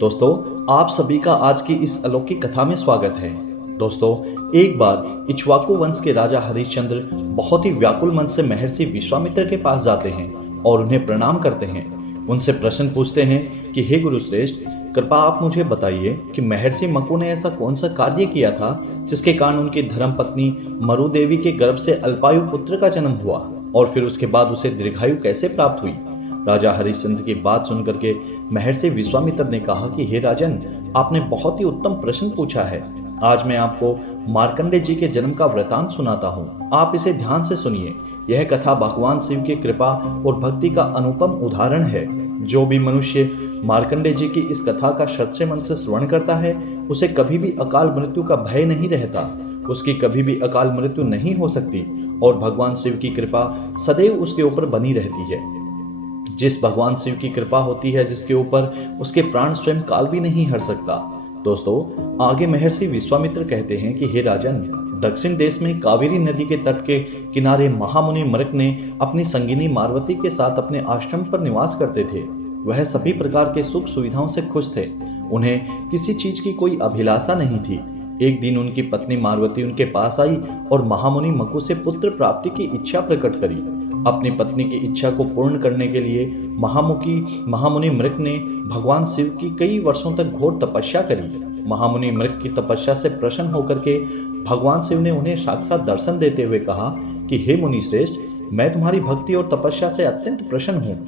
दोस्तों, आप सभी का आज की इस अलौकिक कथा में स्वागत है। दोस्तों, एक बार इक्ष्वाकु वंश के राजा हरिश्चंद्र बहुत ही व्याकुल मन से महर्षि विश्वामित्र के पास जाते हैं और उन्हें प्रणाम करते हैं। उनसे प्रश्न पूछते हैं कि हे गुरु श्रेष्ठ, कृपा आप मुझे बताइए कि महर्षि मकु ने ऐसा कौन सा कार्य किया था जिसके कारण उनकी धर्म पत्नी मरुदेवी के गर्भ से अल्पायु पुत्र का जन्म हुआ और फिर उसके बाद उसे दीर्घायु कैसे प्राप्त हुई। राजा हरिश्चंद्र की बात सुनकर के महर्षि विश्वामित्र ने कहा कि हे राजन, आपने बहुत ही उत्तम प्रश्न पूछा है। आज मैं आपको मार्कंडे जी के जन्म का वृतांत सुनाता हूँ। आप इसे ध्यान से सुनिए। यह कथा भगवान शिव की कृपा और भक्ति का अनुपम उदाहरण है। जो भी मनुष्य मार्कंडे जी की इस कथा का सच्चे मन से श्रवण करता है, उसे कभी भी अकाल मृत्यु का भय नहीं रहता। उसकी कभी भी अकाल मृत्यु नहीं हो सकती और भगवान शिव की कृपा सदैव उसके ऊपर बनी रहती है। जिस भगवान शिव की कृपा होती है जिसके ऊपर, उसके प्राण स्वयं काल भी नहीं हर सकता। दोस्तों, आगे महर्षि विश्वामित्र कहते हैं कि हे राजन, दक्षिण देश में कावेरी नदी के तट के किनारे महामुनि मृग ने अपनी संगिनी मार्वती के साथ अपने आश्रम पर निवास करते थे। वह सभी प्रकार के सुख सुविधाओं से खुश थे। उन्हें किसी चीज की कोई अभिलाषा नहीं थी। एक दिन उनकी पत्नी मार्वती उनके पास आई और महामुनि मकु से पुत्र प्राप्ति की इच्छा प्रकट करी। अपनी पत्नी की इच्छा को पूर्ण करने के लिए महामुनि मृग ने भगवान शिव की कई वर्षों तक घोर तपस्या करी। महामुनि मृग की तपस्या से प्रसन्न होकर के भगवान शिव ने उन्हें साक्षात दर्शन देते हुए कहा कि हे मुनि श्रेष्ठ, मैं तुम्हारी भक्ति और तपस्या से अत्यंत प्रसन्न हूँ।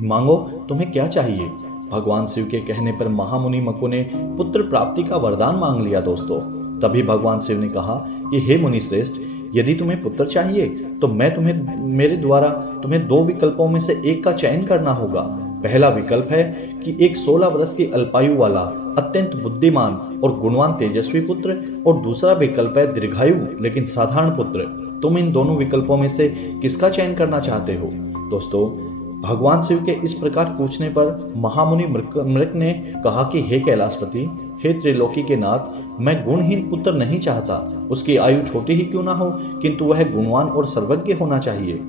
मांगो, तुम्हें क्या चाहिए। भगवान शिव के कहने पर महामुनि मकु ने पुत्र प्राप्ति का वरदान मांग लिया। दोस्तों, तभी भगवान शिव ने कहा कि हे मुनि श्रेष्ठ, यदि तुम्हें पुत्र चाहिए तो मेरे द्वारा तुम्हें दो विकल्पों में से एक का चयन करना होगा। पहला विकल्प है कि एक 16 वर्ष की अल्पायु वाला अत्यंत बुद्धिमान और गुणवान तेजस्वी पुत्र, और दूसरा विकल्प है दीर्घायु लेकिन साधारण पुत्र। तुम इन दोनों विकल्पों में से किसका चयन करना चाहते हो। दोस्तों, भगवान शिव के इस प्रकार पूछने पर महामुनि मृग ने कहा कि हे कैलाशपति, हे त्रिलोकी के नाथ, मैं गुणहीन पुत्र नहीं चाहता। उसकी आयु छोटी ही क्यों ना हो, किंतु वह गुणवान और सर्वज्ञ होना चाहिए।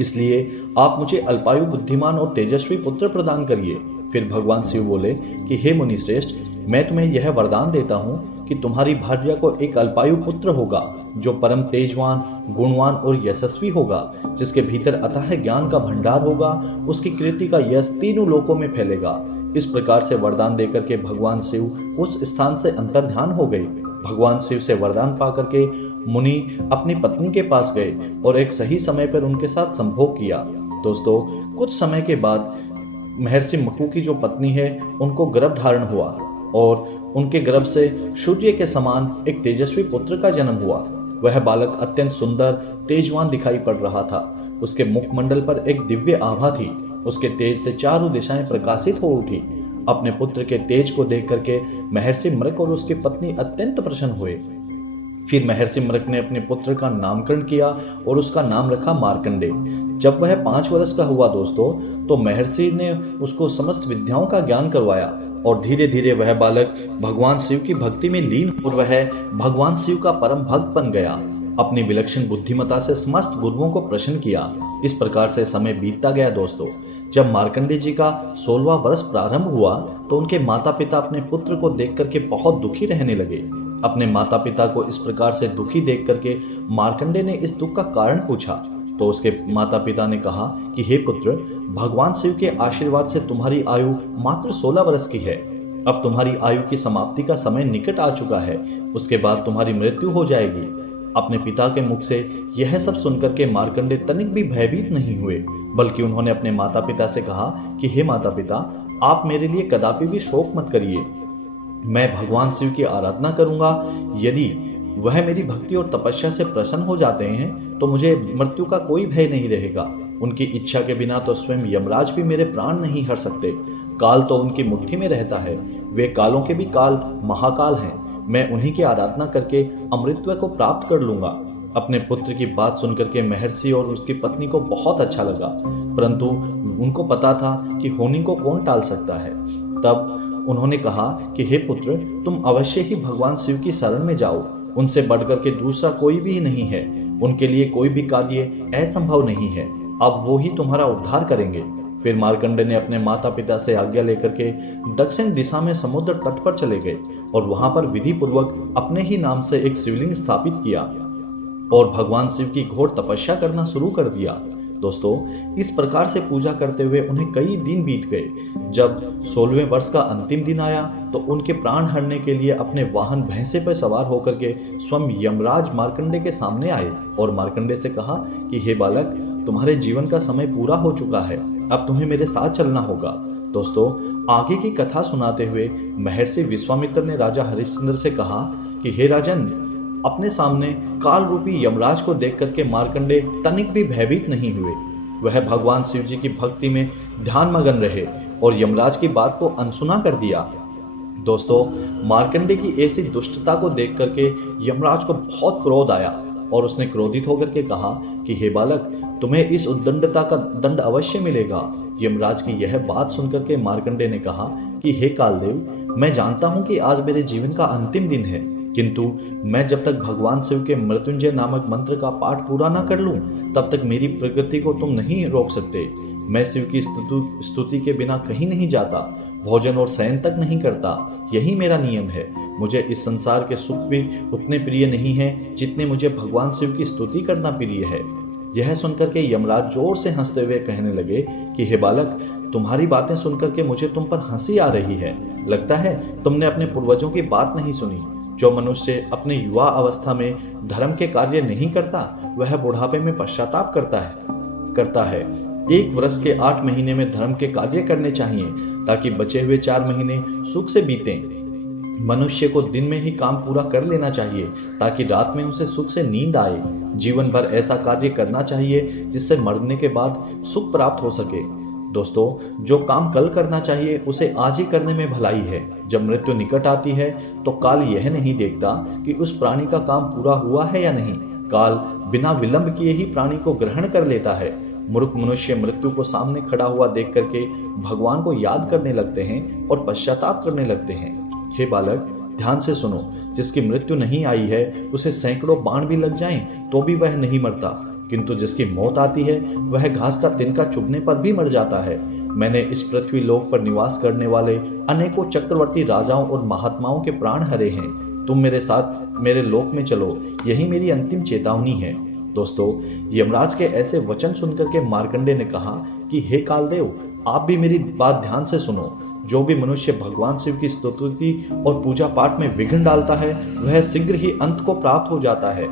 इसलिए आप मुझे अल्पायु, बुद्धिमान और तेजस्वी पुत्र प्रदान करिए। फिर भगवान शिव बोले कि हे मुनि श्रेष्ठ, मैं तुम्हें यह वरदान देता हूँ कि तुम्हारी भार्या को एक अल्पायु पुत्र होगा जो परम तेजवान, गुणवान और यशस्वी होगा, जिसके भीतर अथाह ज्ञान का भंडार होगा। उसकी कीर्ति का यश तीनों लोकों में फैलेगा। इस प्रकार से वरदान देकर के भगवान शिव उस स्थान से अंतर्ध्यान हो गए। भगवान शिव से वरदान पाकर के मुनि अपनी पत्नी के पास गए और एक सही समय पर उनके साथ संभोग किया। दोस्तों, कुछ समय के बाद महर्षि मकु की जो पत्नी है, उनको गर्भ धारण हुआ और उनके गर्भ से सूर्य के समान एक तेजस्वी पुत्र का जन्म हुआ। वह बालक अत्यंत सुंदर, तेजवान दिखाई पड़ रहा था। उसके मुखमंडल पर एक दिव्य आभा थी। उसके तेज से चारों दिशाएं प्रकाशित हो उठी। अपने पुत्र के तेज को देख करके महर्षि मृग और उसकी पत्नी अत्यंत प्रसन्न हुए। फिर महर्षि मृग ने अपने पुत्र का नामकरण किया और उसका नाम रखा मार्कंडे। जब वह 5 वर्ष का हुआ दोस्तों, तो महर्षि ने उसको समस्त विद्याओं का ज्ञान करवाया और धीरे धीरे वह बालक भगवान शिव की भक्ति में लीन और वह भगवान शिव का परम भक्त बन गया। अपनी विलक्षण बुद्धिमत्ता से समस्त गुरुओं को प्रसन्न किया। इस प्रकार से समय बीतता गया। दोस्तों, जब मार्कंडे जी का 16वां वर्ष प्रारंभ हुआ तो उनके माता पिता अपने पुत्र को देख करके बहुत दुखी रहने लगे। अपने माता पिता को इस प्रकार से दुखी देख करके मार्कंडे ने इस दुख का कारण पूछा तो उसके माता पिता ने कहा कि हे पुत्र, भगवान शिव के आशीर्वाद से तुम्हारी आयु मात्र 16 वर्ष की है। अब तुम्हारी आयु की समाप्ति का समय निकट आ चुका है। उसके बाद तुम्हारी मृत्यु हो जाएगी। अपने पिता के मुख से यह सब सुनकर के मार्कंडे तनिक भी भयभीत नहीं हुए, बल्कि उन्होंने अपने माता पिता से कहा कि हे माता पिता, आप मेरे लिए कदापि भी शोक मत करिए। मैं भगवान शिव की आराधना करूंगा। यदि वह मेरी भक्ति और तपस्या से प्रसन्न हो जाते हैं तो मुझे मृत्यु का कोई भय नहीं रहेगा। उनकी इच्छा के बिना तो स्वयं यमराज भी मेरे प्राण नहीं हर सकते। काल तो उनकी मुट्ठी में रहता है। वे कालों के भी काल महाकाल हैं। मैं उन्हीं की आराधना करके अमृतत्व को प्राप्त कर लूंगा। अपने पुत्र की बात सुनकर के महर्षि और उसकी पत्नी को बहुत अच्छा लगा, परंतु उनको पता था कि होनी को कौन टाल सकता है। तब उन्होंने कहा कि हे पुत्र, तुम अवश्य ही भगवान शिव की शरण में जाओ। उनसे बढ़कर के दूसरा कोई भी नहीं है। उनके लिए कोई भी कार्य असंभव नहीं है। अब वो ही तुम्हारा उद्धार करेंगे। फिर मार्कंडे ने अपने माता पिता से आज्ञा लेकर के दक्षिण दिशा में समुद्र तट पर चले गए और वहां पर विधि पूर्वक अपने ही नाम से एक शिवलिंग स्थापित किया और भगवान शिव की घोर तपस्या करना शुरू कर दिया। दोस्तों, इस प्रकार से पूजा करते हुए उन्हें कई दिन बीत गए। जब 16वें वर्ष का अंतिम दिन आया तो उनके प्राण हरने के लिए अपने वाहन भैंसे पर सवार होकर के स्वयं यमराज मार्कंडे के सामने आए और मार्कंडे से कहा कि हे बालक, तुम्हारे जीवन का समय पूरा हो चुका है, अब तुम्हें मेरे साथ चलना होगा। दोस्तों, आगे की कथा सुनाते हुए महर्षि विश्वामित्र ने राजा हरिश्चंद्र से कहा कि हे राजन, अपने सामने काल रूपी यमराज को देख करके मार्कंडे तनिक भी भयभीत नहीं हुए। वह भगवान शिव जी की भक्ति में ध्यान मगन रहे और यमराज की बात को अनसुना कर दिया। दोस्तों, मार्कंडे की ऐसी दुष्टता को देख करके यमराज को बहुत क्रोध आया और उसने क्रोधित होकर के कहा कि हे बालक, तुम्हें इस उद्दंडता का दंड अवश्य मिलेगा। यमराज की यह बात सुनकर के मार्कंडे ने कहा कि हे कालदेव, मैं जानता हूं कि आज मेरे जीवन का अंतिम दिन है, किंतु मैं जब तक भगवान शिव के मृत्युंजय नामक मंत्र का पाठ पूरा ना कर लूं, तब तक मेरी प्रगति को तुम नहीं रोक सकते। मैं शिव की स्तुति के बिना कहीं नहीं जाता, भोजन और शयन तक नहीं करता, यही मेरा नियम है। मुझे इस संसार के सुख भी उतने प्रिय नहीं है जितने मुझे भगवान शिव की स्तुति करना प्रिय है। यह सुनकर के यमराज जोर से हंसते हुए कहने लगे कि हे बालक, तुम्हारी बातें सुनकर के मुझे तुम पर हंसी आ रही है। लगता है तुमने अपने पूर्वजों की बात नहीं सुनी। जो मनुष्य अपने युवा अवस्था में धर्म के कार्य नहीं करता, वह बुढ़ापे में पश्चाताप करता है। 1 वर्ष के 8 महीने में धर्म के कार्य करने चाहिए ताकि बचे हुए 4 महीने सुख से बीतें। मनुष्य को दिन में ही काम पूरा कर लेना चाहिए ताकि रात में उसे सुख से नींद आए। जीवन भर ऐसा कार्य करना चाहिए जिससे मरने के बाद सुख प्राप्त हो सके। दोस्तों, जो काम कल करना चाहिए उसे आज ही करने में भलाई है। जब मृत्यु निकट आती है तो काल यह नहीं देखता कि उस प्राणी का काम पूरा हुआ है या नहीं। काल बिना विलंब किए ही प्राणी को ग्रहण कर लेता है। मूर्ख मनुष्य मृत्यु को सामने खड़ा हुआ देख करके भगवान को याद करने लगते हैं और पश्चाताप करने लगते हैं। हे बालक, ध्यान से सुनो, जिसकी मृत्यु नहीं आई है उसे सैकड़ों बाण भी लग जाएं तो भी वह नहीं मरता, किंतु जिसकी मौत आती है वह घास का तिनका चुभने पर भी मर जाता है। मैंने इस पृथ्वी लोक पर निवास करने वाले अनेकों चक्रवर्ती राजाओं और महात्माओं के प्राण हरे हैं। तुम मेरे साथ मेरे लोक में चलो, यही मेरी अंतिम चेतावनी है। दोस्तों, यमराज के ऐसे वचन सुनकर के मार्कंडे ने कहा कि हे कालदेव, आप भी मेरी बात ध्यान से सुनो। जो भी मनुष्य भगवान शिव की स्तुति और पूजा पाठ में विघ्न डालता है वह शीघ्र ही अंत को प्राप्त हो जाता है।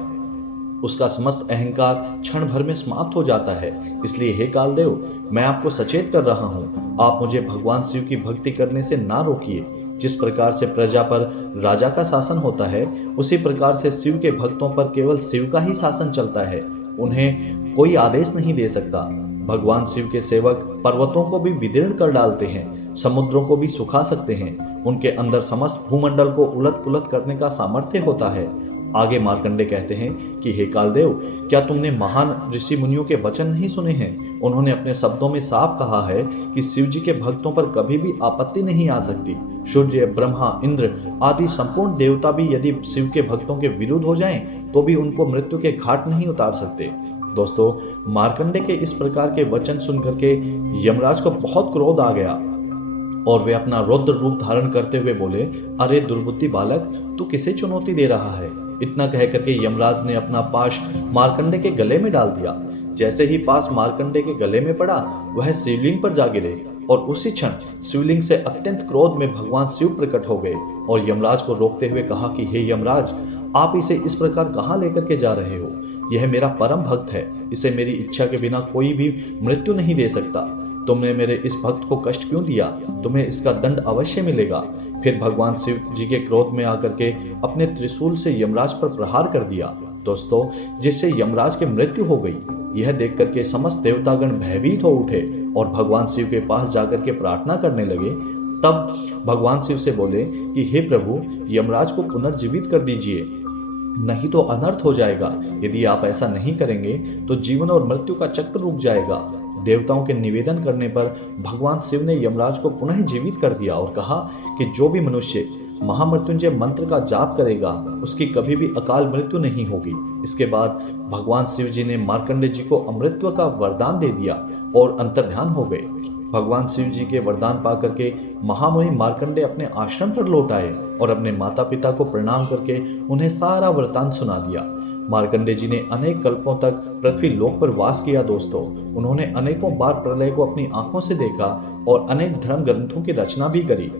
उसका समस्त अहंकार क्षण भर में समाप्त हो जाता है। इसलिए हे कालदेव, मैं आपको सचेत कर रहा हूँ, आप मुझे भगवान शिव की भक्ति करने से ना रोकिए। जिस प्रकार से प्रजा पर राजा का शासन होता है, उसी प्रकार से शिव के भक्तों पर केवल शिव का ही शासन चलता है। उन्हें कोई आदेश नहीं दे सकता। भगवान शिव के सेवक पर्वतों को भी विदीर्ण कर डालते हैं, समुद्रों को भी सुखा सकते हैं। उनके अंदर समस्त भूमंडल को उलट पुलट करने का सामर्थ्य होता है। आगे मार्कंडे कहते हैं कि हे कालदेव, क्या तुमने महान ऋषि मुनियों के वचन नहीं सुने हैं? उन्होंने अपने शब्दों में साफ कहा है कि शिव जी के भक्तों पर कभी भी आपत्ति नहीं आ सकती। सूर्य, ब्रह्मा, इंद्र आदि संपूर्ण देवता भी यदि शिव के भक्तों के विरुद्ध हो जाएं, तो भी उनको मृत्यु के घाट नहीं उतार सकते। दोस्तों, मार्कंडे के इस प्रकार के वचन सुनकर के यमराज को बहुत क्रोध आ गया और वे अपना रौद्र रूप धारण करते हुए बोले, अरे दुर्बुद्धि बालक, तू किसे चुनौती दे रहा है? इतना कह करके यमराज ने अपना पाश मार्कंडे के गले में डाल दिया। जैसे ही पास मार्कंडे के गले में पड़ा, वह शिवलिंग पर जा गिरे और उसी क्षण शिवलिंग से अत्यंत क्रोध में भगवान शिव प्रकट हो गए और यमराज को रोकते हुए कहा कि हे यमराज, आप इसे इस प्रकार कहाँ लेकर के जा रहे हो? यह मेरा परम भक्त है, इसे मेरी इच्छा के बिना कोई भी मृत्यु नहीं दे सकता। तुमने मेरे इस भक्त को कष्ट क्यों दिया? तुम्हें इसका दंड अवश्य मिलेगा। फिर भगवान शिव जी के क्रोध में आकर के अपने त्रिशूल से यमराज पर प्रहार कर दिया। दोस्तों, जिससे यमराज की मृत्यु हो गई। यह देख करके समस्त देवतागण भयभीत हो उठे और भगवान शिव के पास जाकर के प्रार्थना करने लगे। तब भगवान शिव से बोले कि हे प्रभु, यमराज को पुनर्जीवित कर दीजिए, नहीं तो अनर्थ हो जाएगा। यदि आप ऐसा नहीं करेंगे तो जीवन और मृत्यु का चक्र रुक जाएगा। देवताओं के निवेदन करने पर भगवान शिव ने यमराज को पुनः जीवित कर दिया और कहा कि जो भी मनुष्य महामृत्युंजय मंत्र का जाप करेगा उसकी कभी भी अकाल मृत्यु नहीं होगी। इसके बाद भगवान शिव जी ने मार्कंडे जी को अमृतत्व का वरदान दे दिया और अंतर्ध्यान हो गए। भगवान शिव जी के वरदान पा करके महामुनि मार्कंडे अपने आश्रम पर लौट आए और अपने माता पिता को प्रणाम करके उन्हें सारा वृतांत सुना दिया। मार्कंडे जी ने अनेक कल्पों तक पृथ्वी लोक पर वास किया दोस्तों। उन्होंने अनेकों बार प्रलय को अपनी आंखों से देखा और अनेक धर्म ग्रंथों की रचना भी करी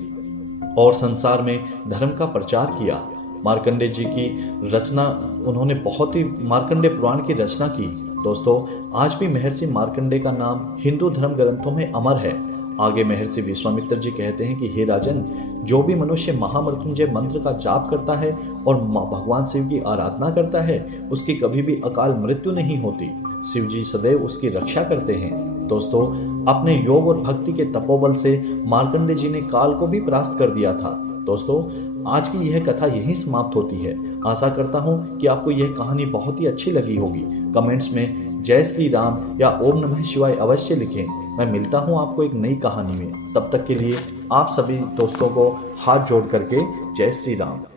और संसार में धर्म का प्रचार किया। मार्कंडे जी की रचना उन्होंने बहुत ही मार्कंडे पुराण की रचना की दोस्तों। आज भी महर्षि मार्कंडे का नाम हिंदू धर्म ग्रंथों में अमर है। आगे महर्षि विश्वामित्र जी कहते हैं कि हे राजन, जो भी मनुष्य महामृत्युंजय मंत्र का जाप करता है और भगवान शिव की आराधना करता है उसकी कभी भी अकाल मृत्यु नहीं होती। शिव जी सदैव उसकी रक्षा करते हैं दोस्तों। अपने योग और भक्ति के तपोबल से मार्कंडे जी ने काल को भी परास्त कर दिया था दोस्तों। आज की यह कथा यहीं समाप्त होती है। आशा करता हूं कि आपको यह कहानी बहुत ही अच्छी लगी होगी। कमेंट्स में जय श्री राम या ओम नमः शिवाय अवश्य लिखें। मैं मिलता हूं आपको एक नई कहानी में। तब तक के लिए आप सभी दोस्तों को हाथ जोड़ करके जय श्री राम।